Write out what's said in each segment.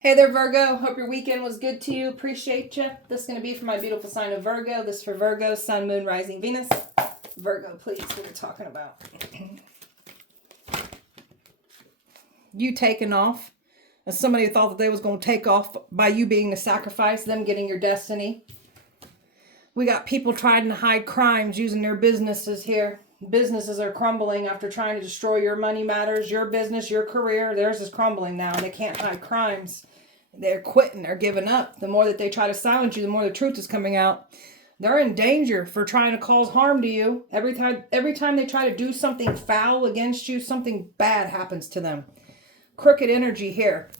Hey there, Virgo. Hope your weekend was good to you. Appreciate you. This is going to be for my beautiful sign of Virgo. This is for Virgo, Sun, Moon, Rising, Venus. Virgo, please, what we're talking about. You taking off. As somebody thought that they was going to take off by you being the sacrifice, them getting your destiny. We got people trying to hide crimes using their businesses here. Businesses are crumbling after trying to destroy your money matters, your business, your career. Theirs is crumbling now, and they can't hide crimes. They're quitting. They're giving up. The more that they try to silence you, the more the truth is coming out. They're in danger for trying to cause harm to you. Every time they try to do something foul against you, something bad happens to them. Crooked energy here.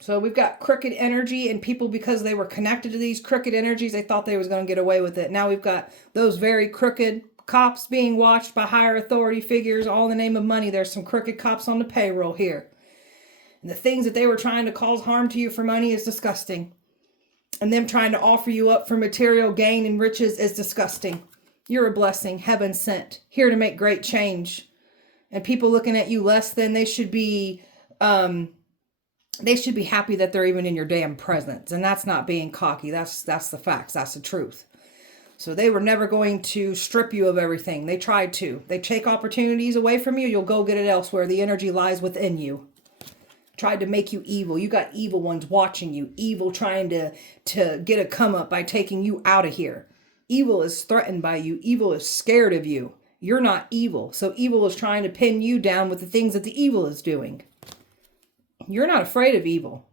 So we've got crooked energy, and people, because they were connected to these crooked energies, they thought they was going to get away with it. Now we've got those very crooked cops being watched by higher authority figures, all in the name of money. There's some crooked cops on the payroll here. And the things that they were trying to cause harm to you for money is disgusting. And them trying to offer you up for material gain and riches is disgusting. You're a blessing, heaven sent, here to make great change. And people looking at you less than, they should be happy that they're even in your damn presence. And that's not being cocky. That's the facts. That's the truth. So they were never going to strip you of everything. They tried to. They take opportunities away from you. You'll go get it elsewhere. The energy lies within you. Tried to make you evil. You got evil ones watching you. Evil trying to get a come up by taking you out of here. Evil is threatened by you. Evil is scared of you. You're not evil. So evil is trying to pin you down with the things that the evil is doing. You're not afraid of evil.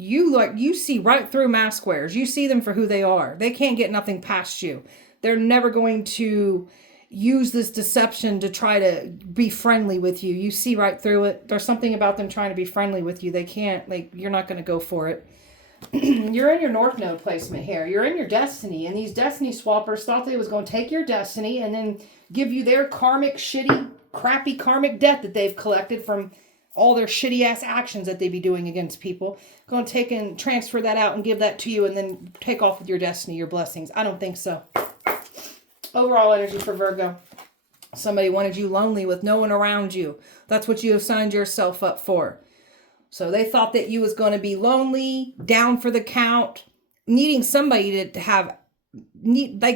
You see right through mask wearers. You see them for who they are. They can't get nothing past you. They're never going to use this deception to try to be friendly with you. You see right through it. There's something about them trying to be friendly with you. They can't, you're not going to go for it. You're in your North Node placement here. You're in your destiny. And these destiny swappers thought they was going to take your destiny and then give you their karmic, shitty, crappy karmic debt that they've collected from all their shitty ass actions that they be doing against people. Going to take and transfer that out and give that to you and then take off with your destiny, your blessings. I don't think so. Overall energy for Virgo. Somebody wanted you lonely with no one around you. That's what you have signed yourself up for. So they thought that you was going to be lonely, down for the count, needing somebody to have,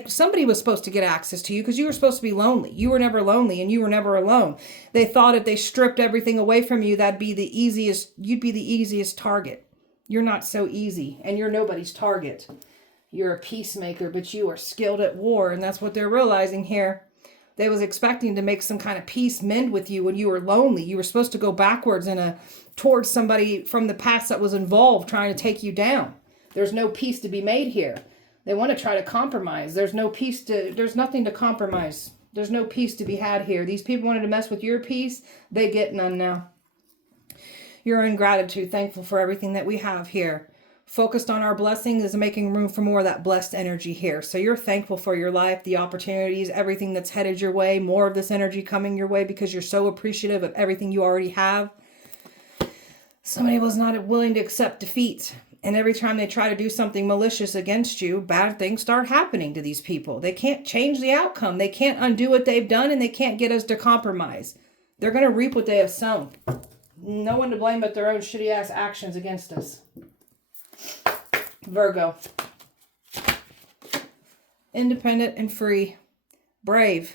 somebody was supposed to get access to you because you were supposed to be lonely. You were never lonely and you were never alone. They thought if they stripped everything away from you, you'd be the easiest target. You're not so easy, and you're nobody's target. You're a peacemaker, but you are skilled at war, and that's what they're realizing here. They was expecting to make some kind of peace mend with you when you were lonely. You were supposed to go backwards towards somebody from the past that was involved trying to take you down. There's no peace to be made here. They want to try to compromise. There's nothing to compromise. There's no peace to be had here. These people wanted to mess with your peace. They get none now. You're in gratitude, thankful for everything that we have here. Focused on our blessings is making room for more of that blessed energy here. So you're thankful for your life, the opportunities, everything that's headed your way, more of this energy coming your way because you're so appreciative of everything you already have. Somebody was not willing to accept defeat. And every time they try to do something malicious against you, bad things start happening to these people. They can't change the outcome. They can't undo what they've done, and they can't get us to compromise. They're going to reap what they have sown. No one to blame but their own shitty ass actions against us. Virgo. Independent and free. Brave.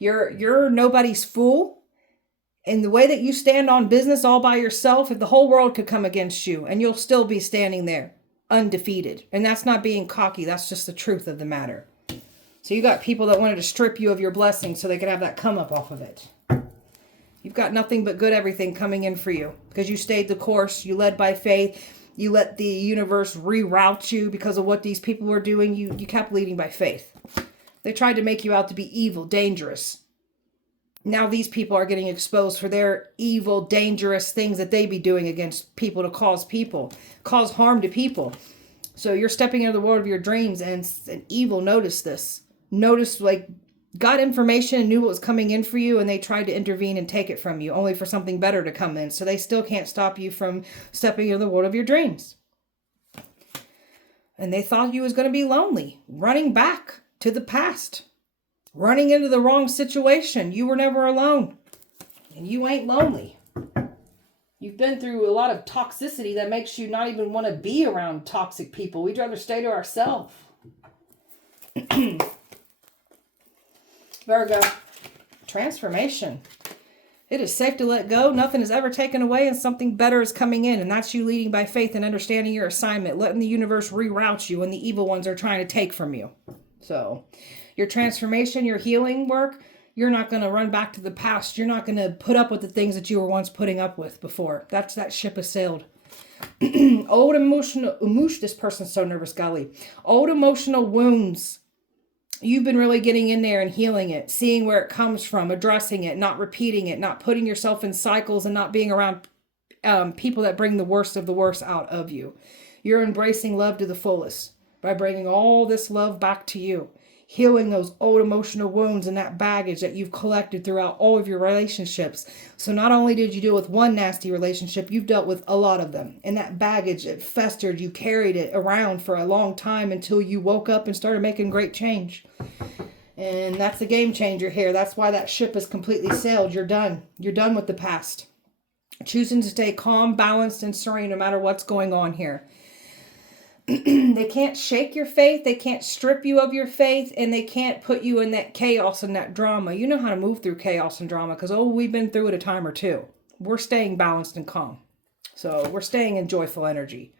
You're nobody's fool. In the way that you stand on business all by yourself, if the whole world could come against you and you'll still be standing there undefeated. And that's not being cocky. That's just the truth of the matter. So you got people that wanted to strip you of your blessings so they could have that come up off of it. You've got nothing but good everything coming in for you because you stayed the course. You led by faith. You let the universe reroute you because of what these people were doing. You kept leading by faith. They tried to make you out to be evil, dangerous. Now these people are getting exposed for their evil, dangerous things that they be doing against people to cause harm to people. So you're stepping into the world of your dreams, and evil noticed this. Got information and knew what was coming in for you, and they tried to intervene and take it from you, only for something better to come in. So they still can't stop you from stepping into the world of your dreams. And they thought you was going to be lonely, running back to the past. Running into the wrong situation. You were never alone. And you ain't lonely. You've been through a lot of toxicity that makes you not even want to be around toxic people. We'd rather stay to ourselves. Virgo, transformation. It is safe to let go. Nothing is ever taken away and something better is coming in. And that's you leading by faith and understanding your assignment, letting the universe reroute you when the evil ones are trying to take from you. So your transformation, your healing work, you're not going to run back to the past. You're not going to put up with the things that you were once putting up with before. That ship has sailed. Old emotional, this person's so nervous, golly. Old emotional wounds. You've been really getting in there and healing it, seeing where it comes from, addressing it, not repeating it, not putting yourself in cycles and not being around people that bring the worst of the worst out of you. You're embracing love to the fullest by bringing all this love back to you. Healing those old emotional wounds and that baggage that you've collected throughout all of your relationships. So not only did you deal with one nasty relationship, you've dealt with a lot of them. And that baggage, it festered, you carried it around for a long time until you woke up and started making great change. And that's the game changer here. That's why that ship is completely sailed. You're done. You're done with the past. Choosing to stay calm, balanced, and serene no matter what's going on here. They can't shake your faith. They can't strip you of your faith. And they can't put you in that chaos and that drama. You know how to move through chaos and drama because, we've been through it a time or two. We're staying balanced and calm. So we're staying in joyful energy.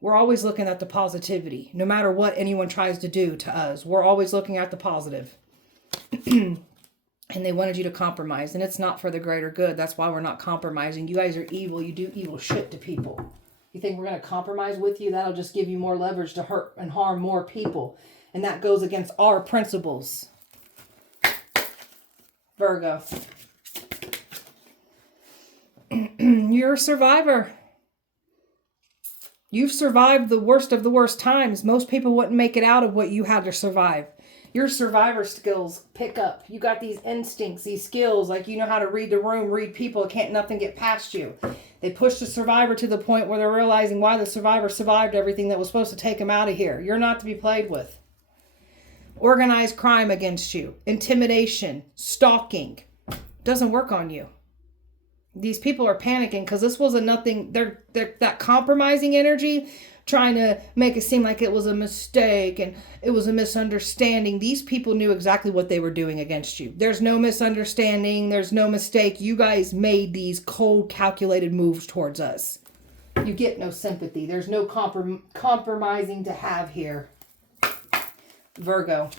We're always looking at the positivity. No matter what anyone tries to do to us, we're always looking at the positive. And they wanted you to compromise. And it's not for the greater good. That's why we're not compromising. You guys are evil. You do evil shit to people. You think we're going to compromise with you? That'll just give you more leverage to hurt and harm more people. And that goes against our principles. Virgo. You're a survivor. You've survived the worst of the worst times. Most people wouldn't make it out of what you had to survive. Your survivor skills pick up. You got these instincts, these skills, like you know how to read the room, read people. Can't nothing get past you. They push the survivor to the point where they're realizing why the survivor survived everything that was supposed to take him out of here. You're not to be played with. Organized crime against you. Intimidation. Stalking. Doesn't work on you. These people are panicking because this wasn't nothing. They're that compromising energy, trying to make it seem like it was a mistake and it was a misunderstanding. These people knew exactly what they were doing against you. There's no misunderstanding. There's no mistake. You guys made these cold, calculated moves towards us. You get no sympathy. There's no compromising to have here. Virgo.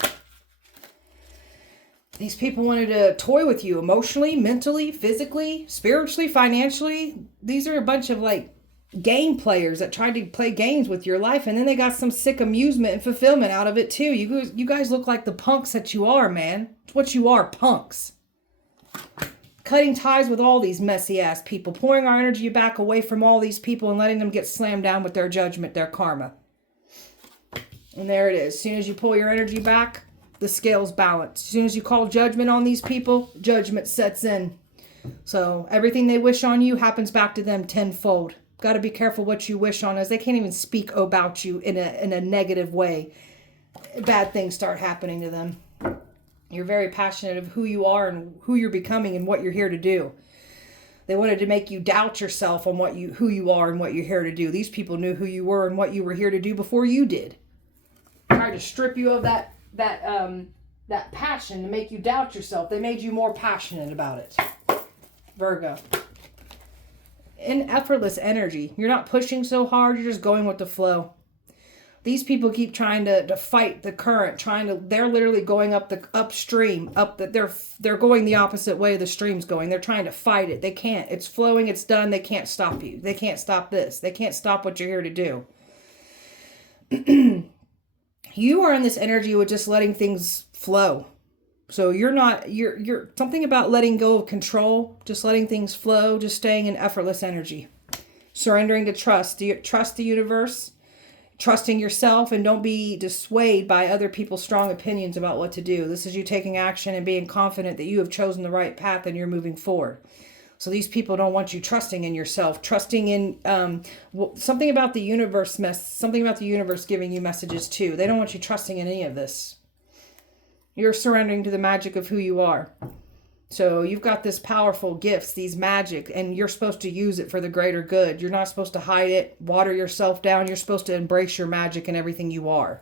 These people wanted to toy with you emotionally, mentally, physically, spiritually, financially. These are a bunch of game players that tried to play games with your life, and then they got some sick amusement and fulfillment out of it too. You guys look like the punks that you are, man. It's what you are, punks. Cutting ties with all these messy ass people, pouring our energy back away from all these people and letting them get slammed down with their judgment, their karma. And there it is. As soon as you pull your energy back, the scales balance. As soon as you call judgment on these people, judgment sets in. So everything they wish on you happens back to them tenfold. Got to be careful what you wish on, as they can't even speak about you in a negative way. Bad things start happening to them. You're very passionate of who you are and who you're becoming and what you're here to do. They wanted to make you doubt yourself on who you are and what you're here to do. These people knew who you were and what you were here to do before you did. Tried to strip you of that passion to make you doubt yourself. They made you more passionate about it. Virgo. In effortless energy. You're not pushing so hard. You're just going with the flow. These people keep trying to fight the current. They're literally going upstream. They're going the opposite way the stream's going. They're trying to fight it. They can't. It's flowing. It's done. They can't stop you. They can't stop this. They can't stop what you're here to do. You are in this energy with just letting things flow. So you're something about letting go of control, just letting things flow, just staying in effortless energy. Surrendering to trust. Do you trust the universe? Trusting yourself, and don't be dissuaded by other people's strong opinions about what to do. This is you taking action and being confident that you have chosen the right path and you're moving forward. So these people don't want you trusting in yourself, trusting in something about the universe giving you messages too. They don't want you trusting in any of this. You're surrendering to the magic of who you are. So you've got this powerful gifts, these magic, and you're supposed to use it for the greater good. You're not supposed to hide it, water yourself down. You're supposed to embrace your magic and everything you are.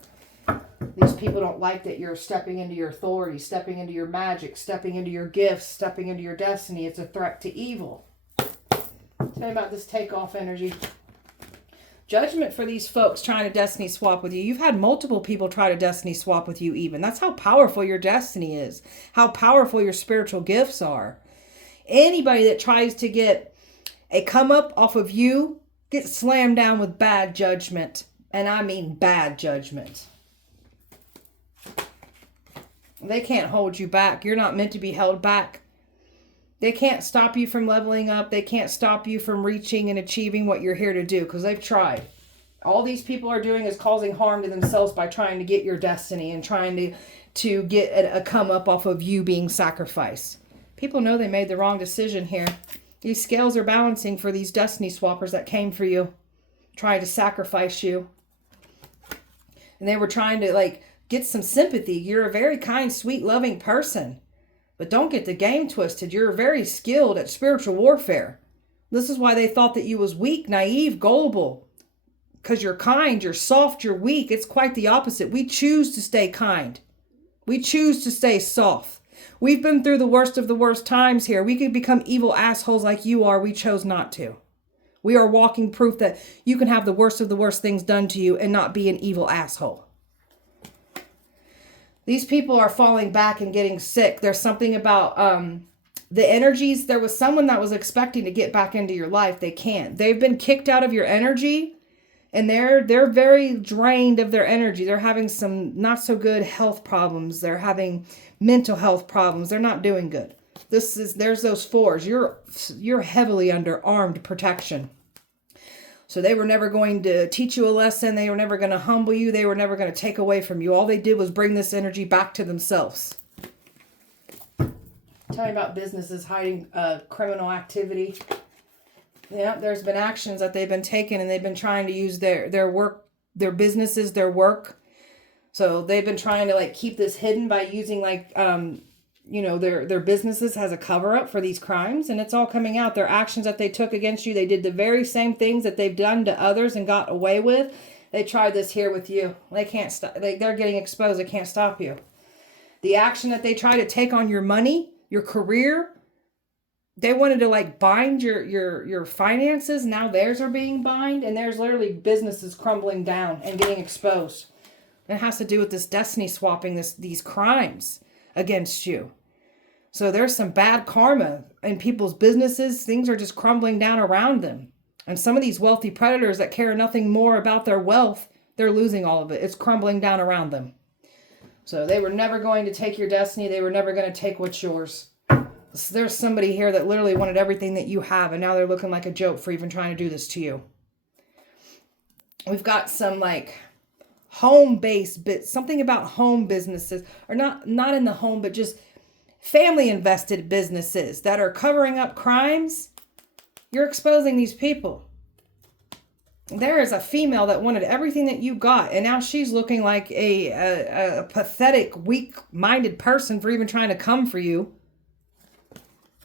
These people don't like that you're stepping into your authority, stepping into your magic, stepping into your gifts, stepping into your destiny. It's a threat to evil. Tell me about this takeoff energy. Judgment for these folks trying to destiny swap with you. You've had multiple people try to destiny swap with you even. That's how powerful your destiny is. How powerful your spiritual gifts are. Anybody that tries to get a come up off of you gets slammed down with bad judgment. And I mean bad judgment. They can't hold you back. You're not meant to be held back. They can't stop you from leveling up. They can't stop you from reaching and achieving what you're here to do because they've tried. All these people are doing is causing harm to themselves by trying to get your destiny and trying to get a come up off of you being sacrificed. People know they made the wrong decision here. These scales are balancing for these destiny swappers that came for you, trying to sacrifice you. And they were trying to get some sympathy. You're a very kind, sweet, loving person. But don't get the game twisted. You're very skilled at spiritual warfare. This is why they thought that you was weak, naive, gullible. Because you're kind, you're soft, you're weak. It's quite the opposite. We choose to stay kind. We choose to stay soft. We've been through the worst of the worst times here. We could become evil assholes like you are. We chose not to. We are walking proof that you can have the worst of the worst things done to you and not be an evil asshole. These people are falling back and getting sick. There's something about the energies. There was someone that was expecting to get back into your life. They can't. They've been kicked out of your energy, and they're very drained of their energy. They're having some not so good health problems. They're having mental health problems. They're not doing good. There's those fours. You're heavily under armed protection. So they were never going to teach you a lesson. They were never going to humble you. They were never going to take away from you. All they did was bring this energy back to themselves. Tell me about businesses hiding criminal activity. Yeah, there's been actions that they've been taking, and they've been trying to use their work, their businesses, their work. So they've been trying to keep this hidden by using their businesses as a cover up for these crimes, and it's all coming out. Their actions that they took against you, they did the very same things that they've done to others and got away with. They tried this here with you. They can't stop. They're getting exposed. They can't stop you. The action that they try to take on your money, your career, they wanted to bind your finances. Now theirs are being bind, and there's literally businesses crumbling down and getting exposed. It has to do with this destiny swapping, these crimes against you. So there's some bad karma in people's businesses. Things are just crumbling down around them. And some of these wealthy predators that care nothing more about their wealth, they're losing all of it. It's crumbling down around them. So they were never going to take your destiny. They were never going to take what's yours. So there's somebody here that literally wanted everything that you have, and now they're looking like a joke for even trying to do this to you. We've got some home-based bits, something about home businesses, or not in the home, but just family invested businesses that are covering up crimes. You're exposing these people. There is a female that wanted everything that you got, and now she's looking like a pathetic, weak-minded person for even trying to come for you.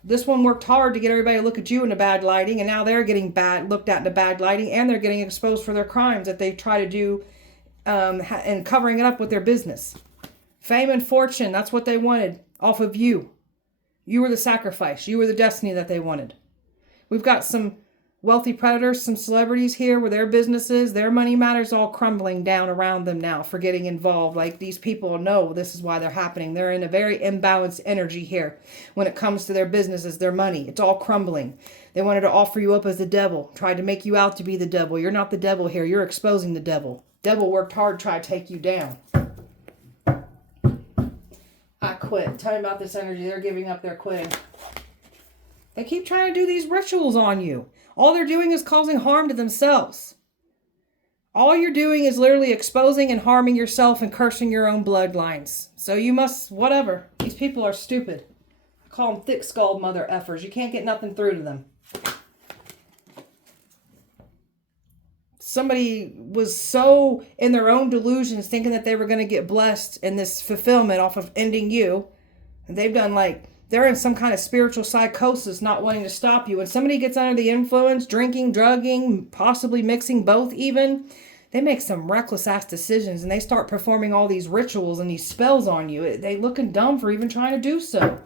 This one worked hard to get everybody to look at you in a bad lighting, and now they're getting looked at in a bad lighting, and they're getting exposed for their crimes that they try to do and covering it up with their business. Fame and fortune, that's what they wanted off of you. You were the sacrifice. You were the destiny that they wanted. We've got some wealthy predators, some celebrities here where their businesses, their money matters all crumbling down around them now for getting involved. These people know this is why they're happening. They're in a very imbalanced energy here when it comes to their businesses, their money. It's all crumbling. They wanted to offer you up as the devil, tried to make you out to be the devil. You're not the devil here. You're exposing the devil. Devil worked hard to try to take you down. I quit. Tell me about this energy. They're giving up. They're quitting. They keep trying to do these rituals on you. All they're doing is causing harm to themselves. All you're doing is literally exposing and harming yourself and cursing your own bloodlines. So you must, whatever. These people are stupid. I call them thick-skulled mother effers. You can't get nothing through to them. Somebody was so in their own delusions thinking that they were going to get blessed in this fulfillment off of ending you. And they've done They're in some kind of spiritual psychosis, not wanting to stop you. When somebody gets under the influence, drinking, drugging, possibly mixing both even, they make some reckless ass decisions and they start performing all these rituals and these spells on you. They looking dumb for even trying to do so.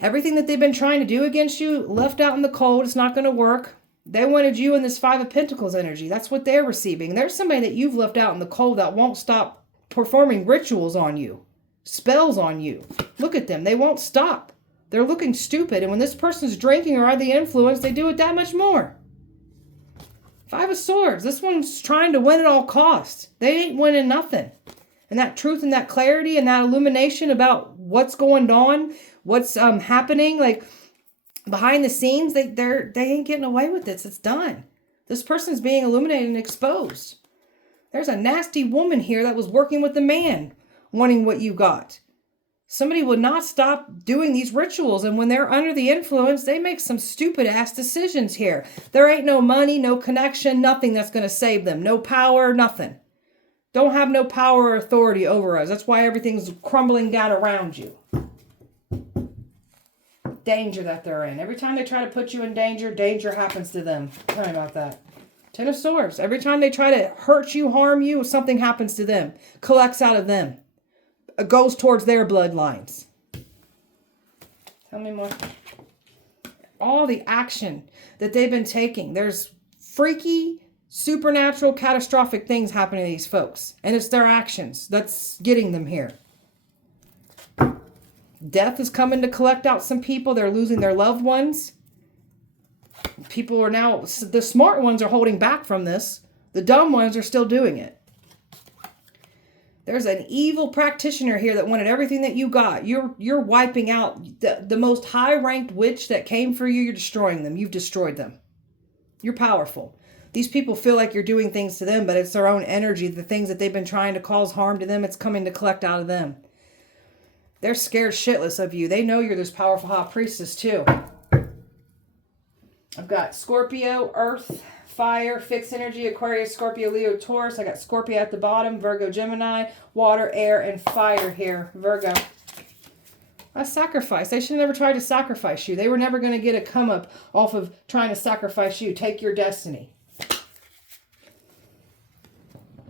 Everything that they've been trying to do against you, left out in the cold, it's not going to work. They wanted you in this Five of Pentacles energy. That's what they're receiving. There's somebody that you've left out in the cold that won't stop performing rituals on you. Spells on you. Look at them. They won't stop. They're looking stupid. And when this person's drinking or under the influence, they do it that much more. Five of Swords. This one's trying to win at all costs. They ain't winning nothing. And that truth and that clarity and that illumination about what's going on, what's happening, like behind the scenes, they ain't getting away with this. It's done. This person's being illuminated and exposed. There's a nasty woman here that was working with a man, wanting what you got. Somebody would not stop doing these rituals, and when they're under the influence, they make some stupid ass decisions here. There ain't no money, no connection, nothing that's going to save them. No power, nothing. Don't have no power or authority over us. That's why everything's crumbling down around you. Danger that they're in. Every time they try to put you in danger, danger happens to them. Tell me about that. Ten of Swords. Every time they try to hurt you, harm you, something happens to them. Collects out of them. It goes towards their bloodlines. Tell me more. All the action that they've been taking. There's freaky, supernatural, catastrophic things happening to these folks. And it's their actions that's getting them here. Death is coming to collect out some people. They're losing their loved ones. People are now, the smart ones are holding back from this. The dumb ones are still doing it. There's an evil practitioner here that wanted everything that you got. You're wiping out the most high-ranked witch that came for you. You're destroying them. You've destroyed them. You're powerful. These people feel like you're doing things to them, but it's their own energy. The things that they've been trying to cause harm to them, it's coming to collect out of them. They're scared shitless of you. They know you're this powerful high priestess too. I've got Scorpio, Earth, Fire, Fixed Energy, Aquarius, Scorpio, Leo, Taurus. I got Scorpio at the bottom, Virgo, Gemini, Water, Air, and Fire here, Virgo. A sacrifice. They should have never tried to sacrifice you. They were never going to get a come up off of trying to sacrifice you. Take your destiny.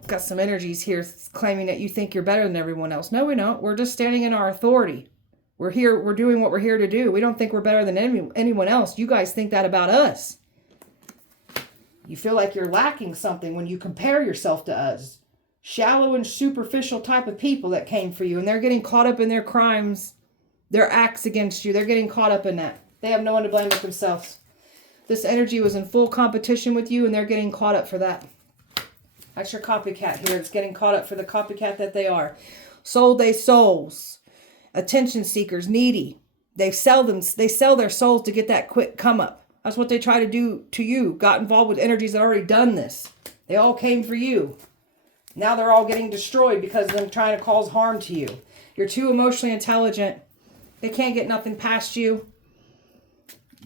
Got some energies here claiming that you think you're better than everyone else. No, we don't. We're just standing in our authority. We're here. We're doing what we're here to do. We don't think we're better than anyone else. You guys think that about us. You feel like you're lacking something when you compare yourself to us. Shallow and superficial type of people that came for you, and they're getting caught up in their crimes, their acts against you. They're getting caught up in that. They have no one to blame but themselves. This energy was in full competition with you, and they're getting caught up for that. That's your copycat here. It's getting caught up for the copycat that they are. Sold they souls. Attention seekers, needy. They sell their souls to get that quick come up. That's what they try to do to you. Got involved with energies that already done this. They all came for you. Now they're all getting destroyed because of them trying to cause harm to you. You're too emotionally intelligent. They can't get nothing past you.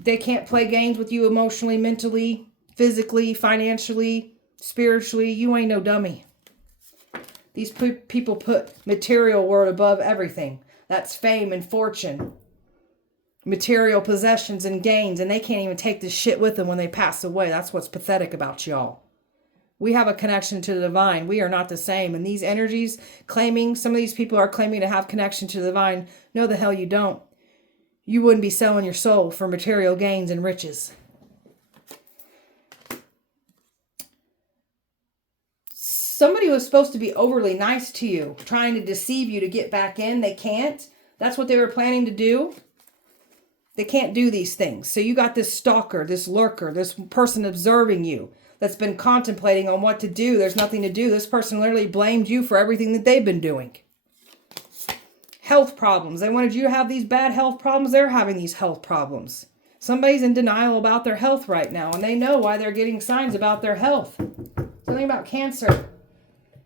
They can't play games with you emotionally, mentally, physically, financially, spiritually. You ain't no dummy. These people put material world above everything. That's fame and fortune. Material possessions and gains. And they can't even take this shit with them when they pass away. That's what's pathetic about y'all. We have a connection to the divine. We are not the same. And these energies claiming, some of these people are claiming to have connection to the divine. No, the hell you don't. You wouldn't be selling your soul for material gains and riches. Somebody was supposed to be overly nice to you, trying to deceive you to get back in. They can't. That's what they were planning to do. They can't do these things. So you got this stalker, this lurker, this person observing you that's been contemplating on what to do. There's nothing to do. This person literally blamed you for everything that they've been doing. Health problems. They wanted you to have these bad health problems. They're having these health problems. Somebody's in denial about their health right now, and they know why they're getting signs about their health. Something about cancer.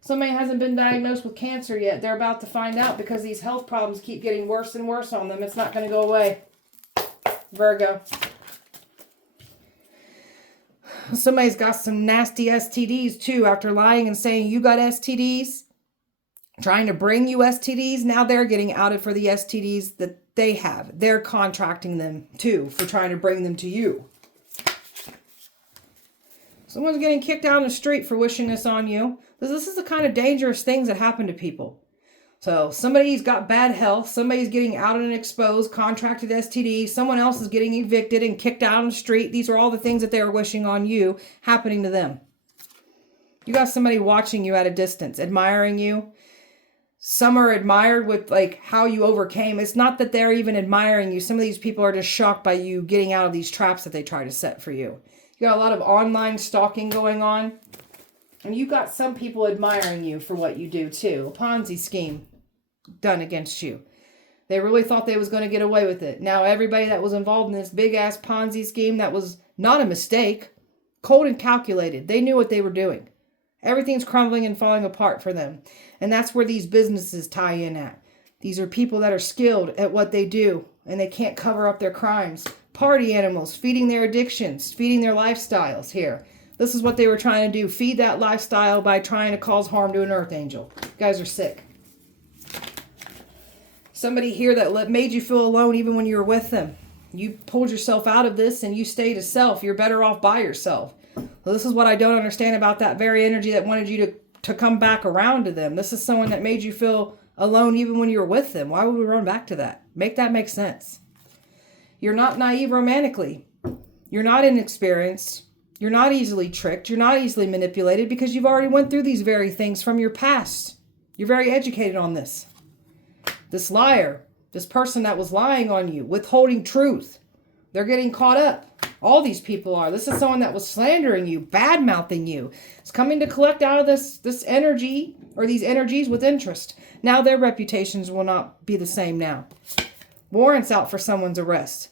Somebody hasn't been diagnosed with cancer yet. They're about to find out because these health problems keep getting worse and worse on them. It's not going to go away. Virgo. Somebody's got some nasty STDs too after lying and saying you got STDs. Trying to bring you STDs. Now they're getting outed for the STDs that they have. They're contracting them too for trying to bring them to you. Someone's getting kicked out on the street for wishing this on you. This is the kind of dangerous things that happen to people. So somebody's got bad health. Somebody's getting out and exposed, contracted STD. Someone else is getting evicted and kicked out on the street. These are all the things that they are wishing on you happening to them. You got somebody watching you at a distance, admiring you. Some are admired with like how you overcame. It's not that they're even admiring you. Some of these people are just shocked by you getting out of these traps that they try to set for you. You got a lot of online stalking going on. And you got some people admiring you for what you do too. A Ponzi scheme done against you. They really thought they was going to get away with it. Now everybody that was involved in this big ass Ponzi scheme that was not a mistake, cold and calculated. They knew what they were doing. Everything's crumbling and falling apart for them. And that's where these businesses tie in at. These are people that are skilled at what they do and they can't cover up their crimes. Party animals, feeding their addictions, feeding their lifestyles here. This is what they were trying to do. Feed that lifestyle by trying to cause harm to an earth angel. You guys are sick. Somebody here that made you feel alone even when you were with them. You pulled yourself out of this and you stayed a self. You're better off by yourself. Well, this is what I don't understand about that very energy that wanted you to come back around to them. This is someone that made you feel alone even when you were with them. Why would we run back to that? Make that make sense. You're not naive romantically. You're not inexperienced. You're not easily tricked. You're not easily manipulated because you've already went through these very things from your past. You're very educated on this. This liar, this person that was lying on you, withholding truth, they're getting caught up. All these people are. This is someone that was slandering you, bad-mouthing you. It's coming to collect out of this energy or these energies with interest. Now their reputations will not be the same now. Warrants out for someone's arrest.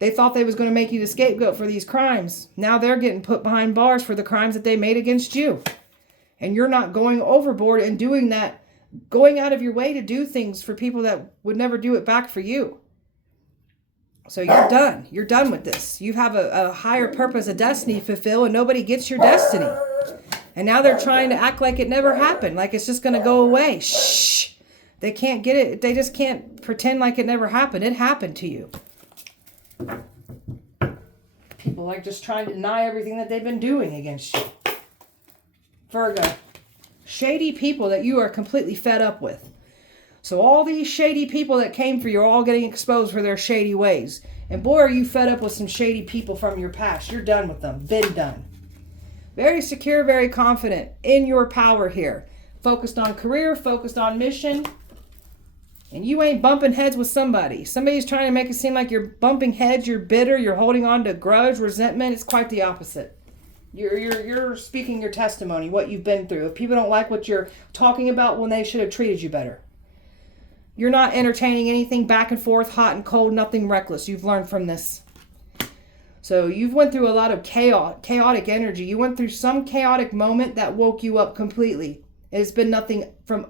They thought they was going to make you the scapegoat for these crimes. Now they're getting put behind bars for the crimes that they made against you. And you're not going overboard and doing that, going out of your way to do things for people that would never do it back for you. So you're done. You're done with this. You have a higher purpose, a destiny to fulfill, and nobody gets your destiny. And now they're trying to act like it never happened, like it's just going to go away. Shh. They can't get it. They just can't pretend like it never happened. It happened to you. People like just trying to deny everything that they've been doing against you. Virgo. Shady people that you are completely fed up with. So all these shady people that came for you are all getting exposed for their shady ways. And boy, are you fed up with some shady people from your past. You're done with them. Been done. Very secure, very confident in your power here. Focused on career, focused on mission. And you ain't bumping heads with somebody. Somebody's trying to make it seem like you're bumping heads, you're bitter, you're holding on to grudge, resentment. It's quite the opposite. You're speaking your testimony, what you've been through. If people don't like what you're talking about, when they should have treated you better. You're not entertaining anything back and forth, hot and cold, nothing reckless. You've learned from this. So you've went through a lot of chaotic energy. You went through some chaotic moment that woke you up completely. It's been nothing from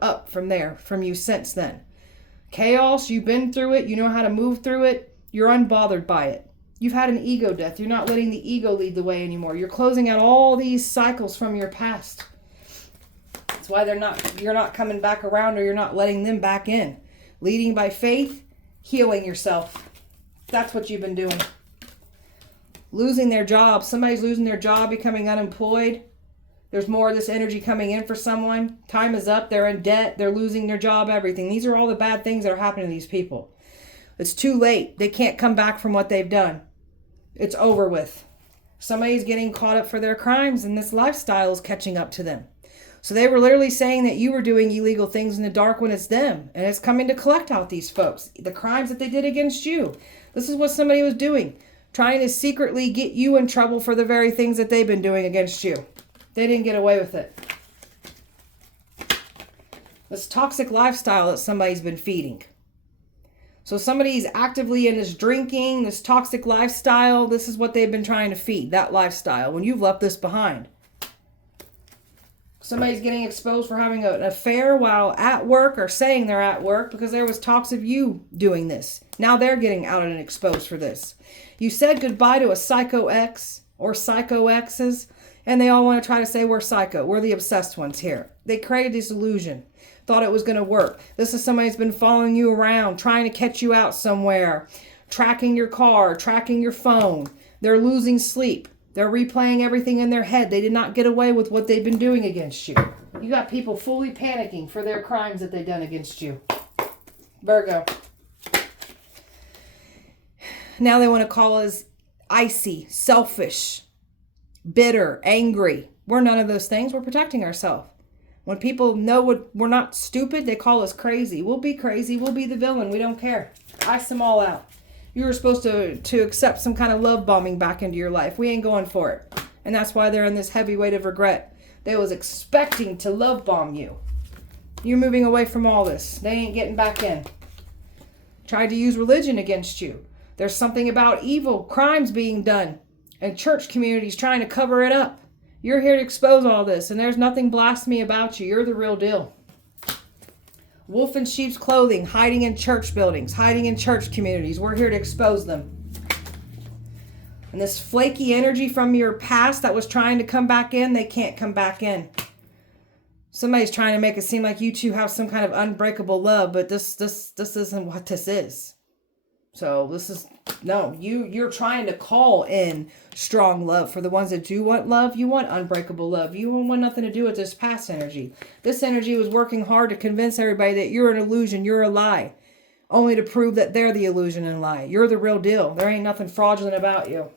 there, from you since then. Chaos, you've been through it. You know how to move through it. You're unbothered by it. You've had an ego death. You're not letting the ego lead the way anymore. You're closing out all these cycles from your past. That's why you're not coming back around, or you're not letting them back in. Leading by faith, healing yourself. That's what you've been doing. Losing their job. Somebody's losing their job, becoming unemployed. There's more of this energy coming in for someone. Time is up. They're in debt. They're losing their job, everything. These are all the bad things that are happening to these people. It's too late. They can't come back from what they've done. It's over with. Somebody's getting caught up for their crimes, and this lifestyle is catching up to them. So they were literally saying that you were doing illegal things in the dark when it's them. And it's coming to collect out these folks. The crimes that they did against you. This is what somebody was doing. Trying to secretly get you in trouble for the very things that they've been doing against you. They didn't get away with it. This toxic lifestyle that somebody's been feeding. So somebody's actively in this drinking, this toxic lifestyle. This is what they've been trying to feed, that lifestyle, when you've left this behind. Somebody's getting exposed for having an affair while at work, or saying they're at work because there was talks of you doing this. Now they're getting out and exposed for this. You said goodbye to a psycho ex or psycho exes, and they all want to try to say we're psycho. We're the obsessed ones here. They created this illusion. thought it was going to work. This is somebody who's been following you around, trying to catch you out somewhere, tracking your car, tracking your phone. They're losing sleep. They're replaying everything in their head. They did not get away with what they've been doing against you. You got people fully panicking for their crimes that they've done against you. Virgo. Now they want to call us icy, selfish, bitter, angry. We're none of those things. We're protecting ourselves. When people know we're not stupid, they call us crazy. We'll be crazy. We'll be the villain. We don't care. Ice them all out. You were supposed to accept some kind of love bombing back into your life. We ain't going for it. And that's why they're in this heavy weight of regret. They was expecting to love bomb you. You're moving away from all this. They ain't getting back in. Tried to use religion against you. There's something about evil crimes being done. And church communities trying to cover it up. You're here to expose all this. And there's nothing blasphemy about you. You're the real deal. Wolf in sheep's clothing. Hiding in church buildings. Hiding in church communities. We're here to expose them. And this flaky energy from your past that was trying to come back in, they can't come back in. Somebody's trying to make it seem like you two have some kind of unbreakable love, but this isn't what this is. So this is, no, you're trying to call in strong love. For the ones that do want love, you want unbreakable love. You don't want nothing to do with this past energy. This energy was working hard to convince everybody that you're an illusion, you're a lie. Only to prove that they're the illusion and lie. You're the real deal. There ain't nothing fraudulent about you.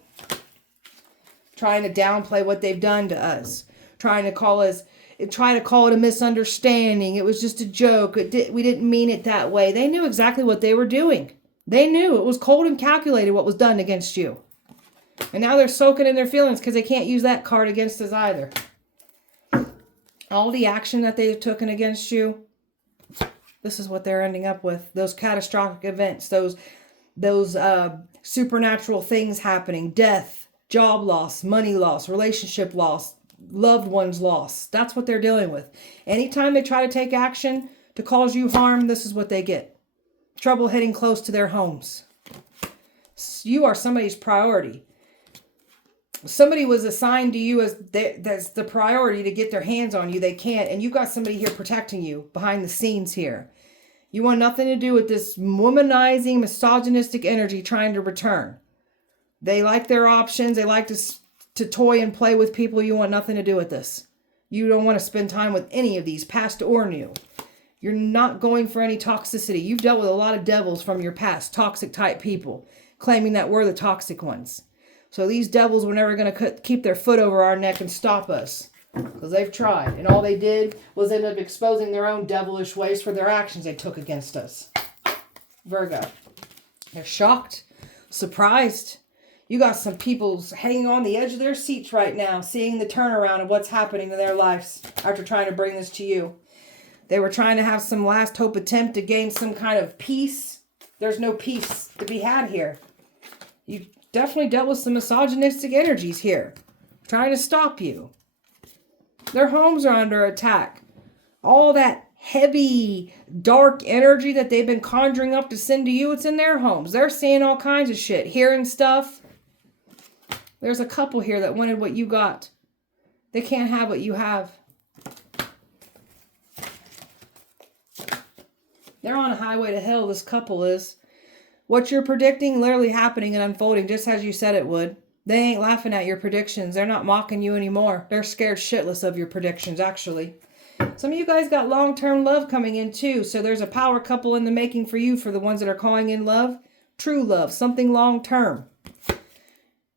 Trying to downplay what they've done to us. Trying to call it a misunderstanding. It was just a joke. We didn't mean it that way. They knew exactly what they were doing. They knew it was cold and calculated what was done against you. And now they're soaking in their feelings because they can't use that card against us either. All the action that they've taken against you, this is what they're ending up with. Those catastrophic events, those supernatural things happening, death, job loss, money loss, relationship loss, loved ones lost. That's what they're dealing with. Anytime they try to take action to cause you harm, this is what they get. Trouble hitting close to their homes. You are somebody's priority. Somebody was assigned to you as that's the priority to get their hands on you. They can't. And you got somebody here protecting you behind the scenes here. You want nothing to do with this womanizing, misogynistic energy trying to return. They like their options. They like to toy and play with people. You want nothing to do with this. You don't want to spend time with any of these, past or new. You're not going for any toxicity. You've dealt with a lot of devils from your past, toxic type people, claiming that we're the toxic ones. So these devils were never going to keep their foot over our neck and stop us, because they've tried. And all they did was end up exposing their own devilish ways for their actions they took against us. Virgo. They're shocked, surprised. You got some people hanging on the edge of their seats right now, seeing the turnaround of what's happening in their lives after trying to bring this to you. They were trying to have some last hope attempt to gain some kind of peace. There's no peace to be had here. You definitely dealt with some misogynistic energies here, trying to stop you. Their homes are under attack. All that heavy, dark energy that they've been conjuring up to send to you, it's in their homes. They're seeing all kinds of shit, hearing stuff. There's a couple here that wanted what you got. They can't have what you have. They're on a highway to hell, this couple is. What you're predicting literally happening and unfolding just as you said it would. They ain't laughing at your predictions. They're not mocking you anymore. They're scared shitless of your predictions, actually. Some of you guys got long-term love coming in too. So there's a power couple in the making for you, for the ones that are calling in love. True love, something long-term.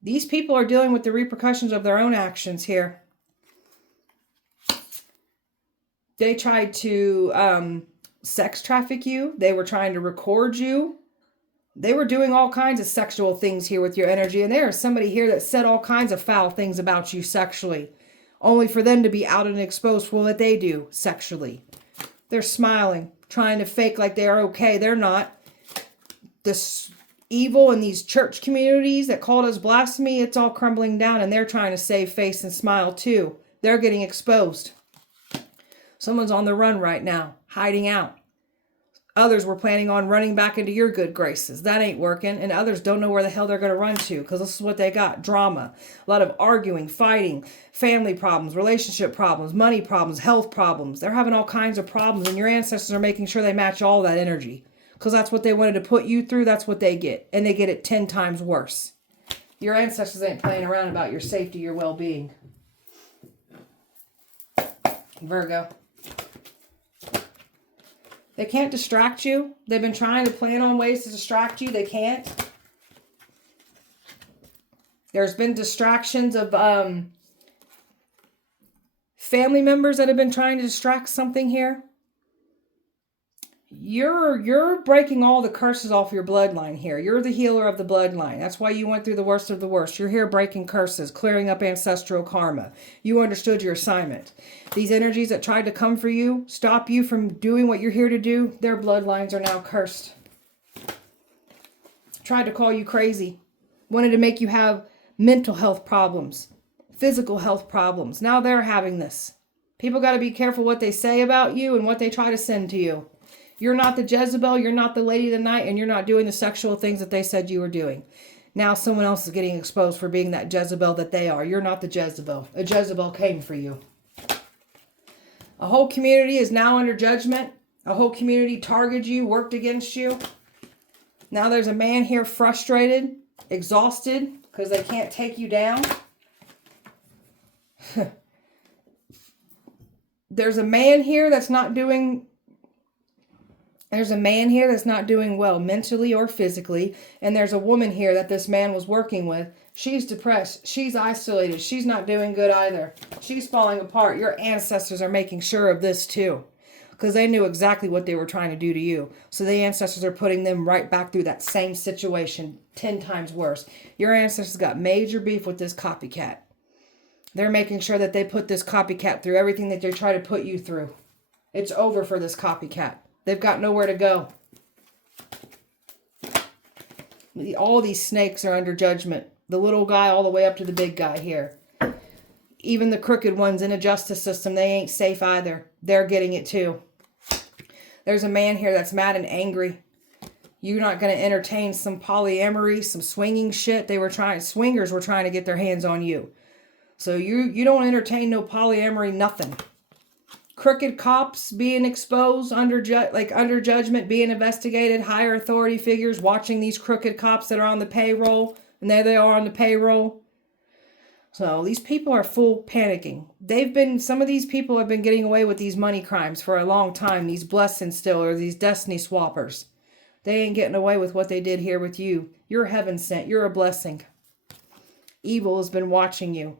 These people are dealing with the repercussions of their own actions here. They tried to sex traffic you. They were trying to record you. They were doing all kinds of sexual things here with your energy. And there is somebody here that said all kinds of foul things about you sexually, only for them to be out and exposed for what they do sexually. They're smiling, trying to fake like they are okay. They're not. This evil in these church communities that called us blasphemy, it's all crumbling down, and they're trying to save face and smile too. They're getting exposed. Someone's on the run right now, hiding out. Others were planning on running back into your good graces. That ain't working. And others don't know where the hell they're going to run to, because this is what they got. Drama. A lot of arguing, fighting, family problems, relationship problems, money problems, health problems. They're having all kinds of problems, and your ancestors are making sure they match all that energy. Because that's what they wanted to put you through. That's what they get. And they get it 10 times worse. Your ancestors ain't playing around about your safety, your well-being. Virgo. They can't distract you. They've been trying to plan on ways to distract you. They can't. There's been distractions of family members that have been trying to distract something here. You're breaking all the curses off your bloodline here. You're the healer of the bloodline. That's why you went through the worst of the worst. You're here breaking curses, clearing up ancestral karma. You understood your assignment. These energies that tried to come for you, stop you from doing what you're here to do, their bloodlines are now cursed. Tried to call you crazy. Wanted to make you have mental health problems, physical health problems. Now they're having this. People got to be careful what they say about you and what they try to send to you. You're not the Jezebel, you're not the lady of the night, and you're not doing the sexual things that they said you were doing. Now someone else is getting exposed for being that Jezebel that they are. You're not the Jezebel. A Jezebel came for you. A whole community is now under judgment. A whole community targeted you, worked against you. Now there's a man here frustrated, exhausted, because they can't take you down. There's a man here that's not doing... There's a man here that's not doing well mentally or physically. And there's a woman here that this man was working with. She's depressed. She's isolated. She's not doing good either. She's falling apart. Your ancestors are making sure of this too, because they knew exactly what they were trying to do to you. So the ancestors are putting them right back through that same situation 10 times worse. Your ancestors got major beef with this copycat. They're making sure that they put this copycat through everything that they try to put you through. It's over for this copycat. They've got nowhere to go. All these snakes are under judgment. The little guy all the way up to the big guy here. Even the crooked ones in a justice system, they ain't safe either. They're getting it too. There's a man here that's mad and angry. You're not going to entertain some polyamory, some swinging shit. Swingers were trying to get their hands on you. So you don't entertain no polyamory, nothing. Crooked cops being exposed, under judgment, being investigated, higher authority figures watching these crooked cops that are on the payroll, and there they are on the payroll. So these people are full panicking. Some of these people have been getting away with these money crimes for a long time, these blessing stillers, these destiny swappers. They ain't getting away with what they did here with you. You're heaven sent. You're a blessing. Evil has been watching you.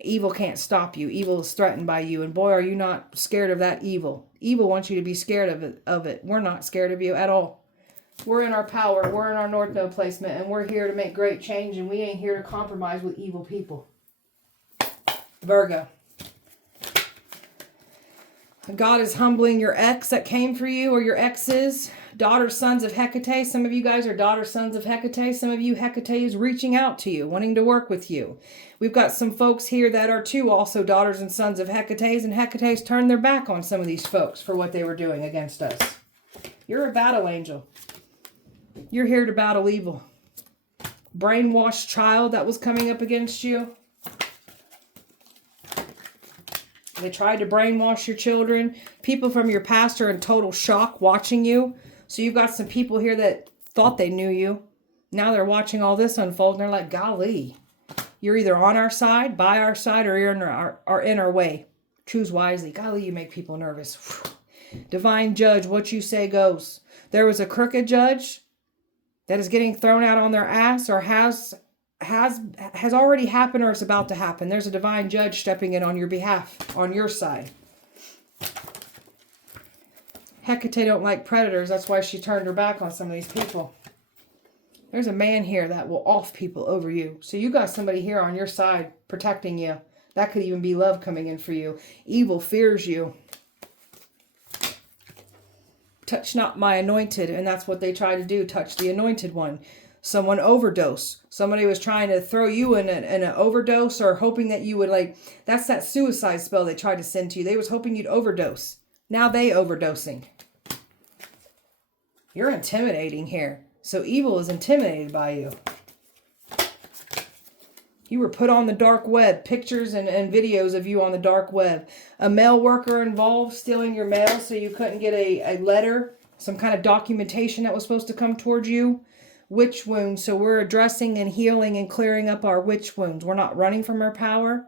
Evil can't stop you. Evil is threatened by you. And boy, are you not scared of that evil. Evil wants you to be scared of it. We're not scared of you at all. We're in our power. We're in our North Node placement. And we're here to make great change. And we ain't here to compromise with evil people. Virgo. God is humbling your ex that came for you, or your exes. Daughters, sons of Hecate. Some of you guys are daughters, sons of Hecate. Some of you, Hecate is reaching out to you, wanting to work with you. We've got some folks here that are too also daughters and sons of Hecates, and Hecate's turned their back on some of these folks for what they were doing against us. You're a battle angel. You're here to battle evil. Brainwashed child that was coming up against you. They tried to brainwash your children. People from your past are in total shock watching you. So you've got some people here that thought they knew you. Now they're watching all this unfold and they're like, golly, you're either on our side, by our side, or you're in our way. Choose wisely. Golly, you make people nervous. Divine judge, what you say goes. There was a crooked judge that is getting thrown out on their ass, or has already happened, or is about to happen. There's a divine judge stepping in on your behalf, on your side. Hecate don't like predators. That's why she turned her back on some of these people. There's a man here that will off people over you. So you got somebody here on your side protecting you. That could even be love coming in for you. Evil fears you. Touch not my anointed. And that's what they try to do. Touch the anointed one. Someone overdose. Somebody was trying to throw you in an overdose, or hoping that you would that's that suicide spell they tried to send to you. They was hoping you'd overdose. Now they overdosing. You're intimidating here. So evil is intimidated by you. You were put on the dark web. Pictures and videos of you on the dark web. A mail worker involved stealing your mail so you couldn't get a letter. Some kind of documentation that was supposed to come towards you. Witch wounds. So we're addressing and healing and clearing up our witch wounds. We're not running from our power.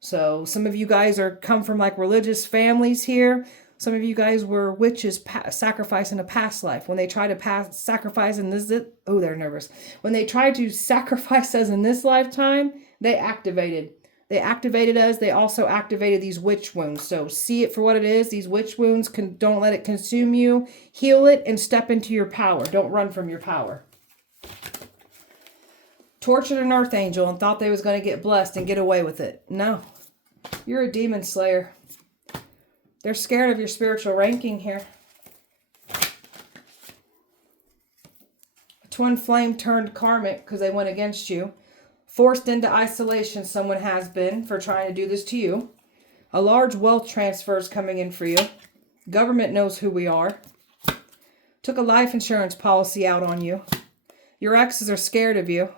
So some of you guys come from like religious families here. Some of you guys were witches sacrificing a past life. When they try to sacrifice in this, oh, they're nervous. When they tried to sacrifice us in this lifetime, they activated. They activated us. They also activated these witch wounds. So see it for what it is. These witch wounds, don't let it consume you. Heal it and step into your power. Don't run from your power. Tortured an earth angel and thought they was going to get blessed and get away with it. No. You're a demon slayer. They're scared of your spiritual ranking here. A twin flame turned karmic because they went against you. Forced into isolation, someone has been for trying to do this to you. A large wealth transfer is coming in for you. Government knows who we are. Took a life insurance policy out on you. Your exes are scared of you.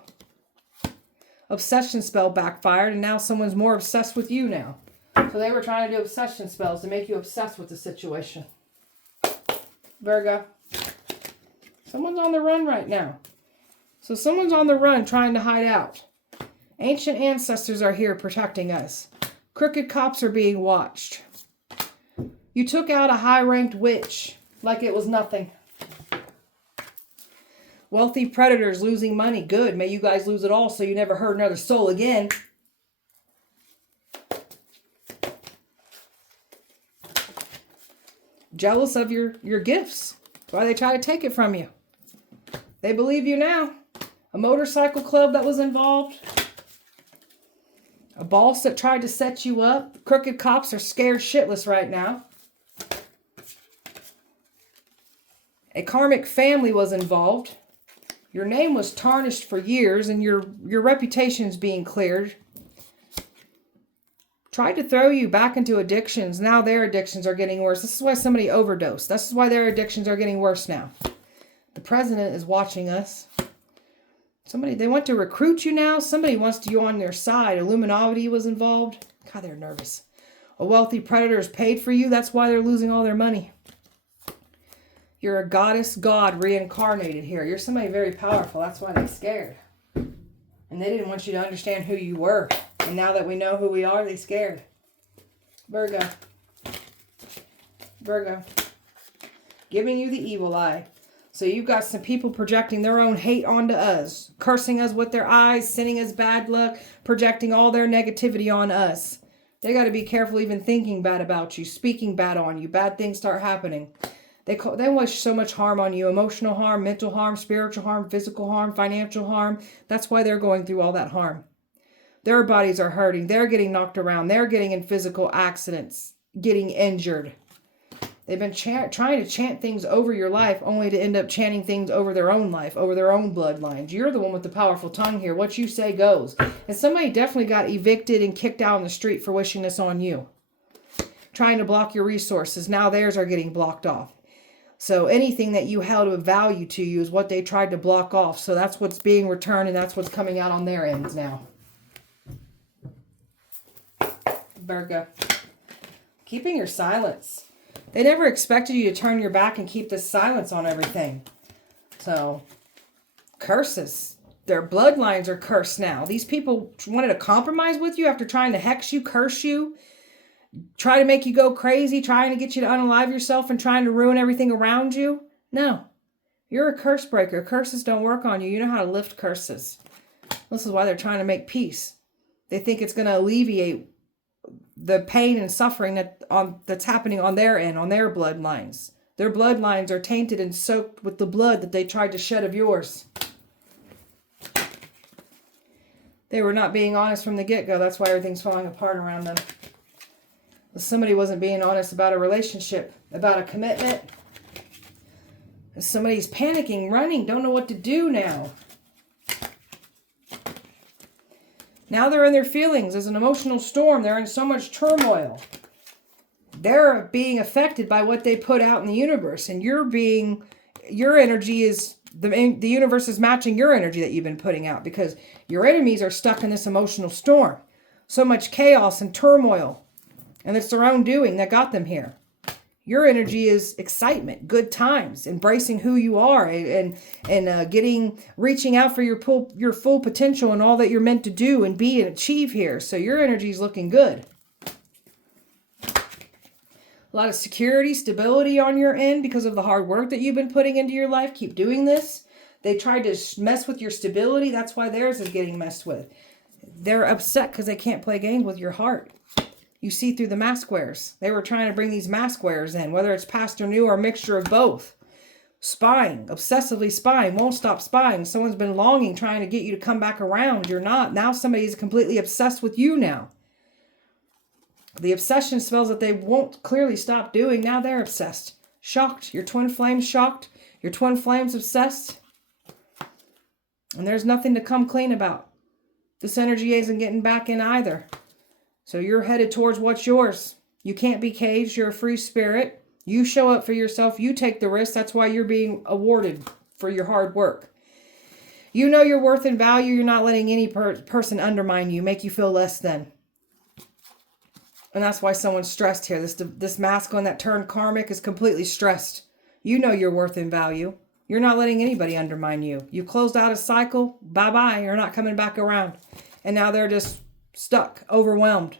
Obsession spell backfired, and now someone's more obsessed with you now. So they were trying to do obsession spells to make you obsessed with the situation. Virgo. Someone's on the run right now. So someone's on the run trying to hide out. Ancient ancestors are here protecting us. Crooked cops are being watched. You took out a high-ranked witch like it was nothing. Wealthy predators losing money. Good. May you guys lose it all so you never hurt another soul again. Jealous of your gifts. That's why they try to take it from you. They believe you now. A motorcycle club that was involved. A boss that tried to set you up. Crooked cops are scared shitless right now. A karmic family was involved. Your name was tarnished for years and your reputation is being cleared. Tried to throw you back into addictions. Now their addictions are getting worse. This is why somebody overdosed. This is why their addictions are getting worse now. The president is watching us. They want to recruit you now. Somebody wants you on their side. Illuminati was involved. God, they're nervous. A wealthy predator is paid for you. That's why they're losing all their money. You're a goddess god reincarnated here. You're somebody very powerful. That's why they're scared. And they didn't want you to understand who you were. And now that we know who we are, they're scared. Virgo. Virgo. Giving you the evil eye. So you've got some people projecting their own hate onto us. Cursing us with their eyes. Sending us bad luck. Projecting all their negativity on us. They got to be careful even thinking bad about you. Speaking bad on you. Bad things start happening. They wish so much harm on you. Emotional harm, mental harm, spiritual harm, physical harm, financial harm. That's why they're going through all that harm. Their bodies are hurting. They're getting knocked around. They're getting in physical accidents. Getting injured. They've been trying to chant things over your life only to end up chanting things over their own life, over their own bloodlines. You're the one with the powerful tongue here. What you say goes. And somebody definitely got evicted and kicked out on the street for wishing this on you. Trying to block your resources. Now theirs are getting blocked off. So anything that you held of value to you is what they tried to block off. So that's what's being returned and that's what's coming out on their ends now. Virgo. Keeping your silence. They never expected you to turn your back and keep this silence on everything. So, curses. Their bloodlines are cursed now. These people wanted to compromise with you after trying to hex you, curse you. Try to make you go crazy, trying to get you to unalive yourself and trying to ruin everything around you. No. You're a curse breaker. Curses don't work on you. You know how to lift curses. This is why they're trying to make peace. They think it's going to alleviate the pain and suffering that's happening on their end, on their bloodlines. Their bloodlines are tainted and soaked with the blood that they tried to shed of yours. They were not being honest from the get-go. That's why everything's falling apart around them. Somebody wasn't being honest about a relationship, about a commitment. Somebody's panicking, running, don't know what to do now. Now they're in their feelings. There's an emotional storm. They're in so much turmoil. They're being affected by what they put out in the universe. And you're being your energy is, the universe is matching your energy that you've been putting out, because your enemies are stuck in this emotional storm. So much chaos and turmoil. And it's their own doing that got them here. Your energy is excitement, good times, embracing who you are, and reaching out for your full potential and all that you're meant to do and be and achieve here. So your energy is looking good. A lot of security, stability on your end because of the hard work that you've been putting into your life. Keep doing this. They tried to mess with your stability. That's why theirs is getting messed with. They're upset because they can't play games with your heart. You see through the mask wearers. They were trying to bring these mask wearers in, whether it's past or new or a mixture of both. Spying, obsessively spying, won't stop spying. Someone's been longing, trying to get you to come back around. You're not. Now somebody's completely obsessed with you now. The obsession spells that they won't clearly stop doing. Now they're obsessed. Shocked. Your twin flame's shocked. Your twin flame's obsessed. And there's nothing to come clean about. This energy isn't getting back in either. So you're headed towards what's yours. You can't be caged. You're a free spirit. You show up for yourself. You take the risk. That's why you're being awarded for your hard work. You know your worth and value. You're not letting any person undermine you, make you feel less than. And that's why someone's stressed here. This masculine that turned karmic is completely stressed. You know your worth and value. You're not letting anybody undermine you. You closed out a cycle. Bye-bye. You're not coming back around. And now they're just stuck, overwhelmed,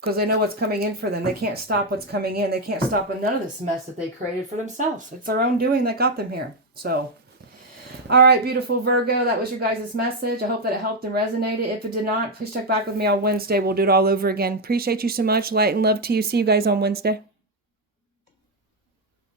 because they know what's coming in for them. They can't stop what's coming in. They can't stop none of this mess that they created for themselves. It's their own doing that got them here. So, all right, beautiful Virgo, that was your guys' message. I hope that it helped and resonated. If it did not, please check back with me on Wednesday. We'll do it all over again. Appreciate you so much. Light and love to you. See you guys on Wednesday.